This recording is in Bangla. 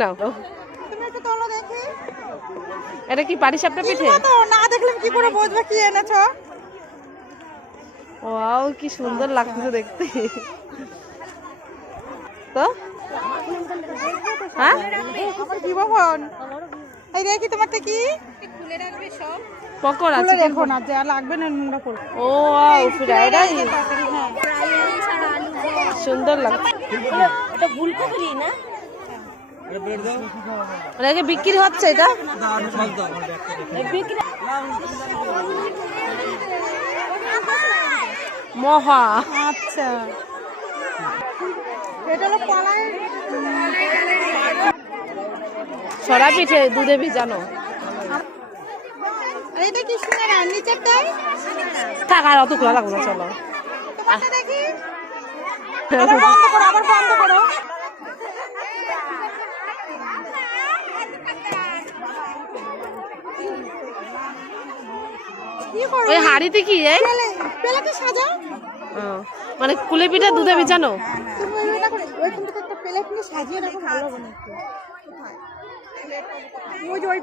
নাও এটা কি পাটিসাপটা পিঠে? না দেখলাম কি করে বুঝবে কি এনেছো। ওয়াও কি সুন্দর লাগছে দেখতে। তো হ্যাঁ এই দেখি তোমারটা কি খুলে রাখবে সব পকোড়া খুলে রেখো না যা লাগবে না নোংরা করবে। ও ওয়াও ফ্রাইডাই সুন্দর লাগছে। এটা ফুলকপি না? ওটাকে বিক্রি হচ্ছে এটা মহা। আচ্ছা এটা হলো কলাই ছড়া পিঠে দুধে ভিজানো। আর এটা কি শুনে না নিচেরটাই থাক আর অত খোলা লাগবে না চলো। তোমারটা দেখি আবার বন্ধ করো আবার বন্ধ করো। কি করো ওই হাড়িতে কি পেলাকে সাজাও মানে কুলে পিঠা দুধে ভিজানো। তুমি এটা করে ওইখান থেকে একটা প্লেট নিয়ে সাজিয়ে রাখো ভালো হবে না। কোথায় ওই যে ওই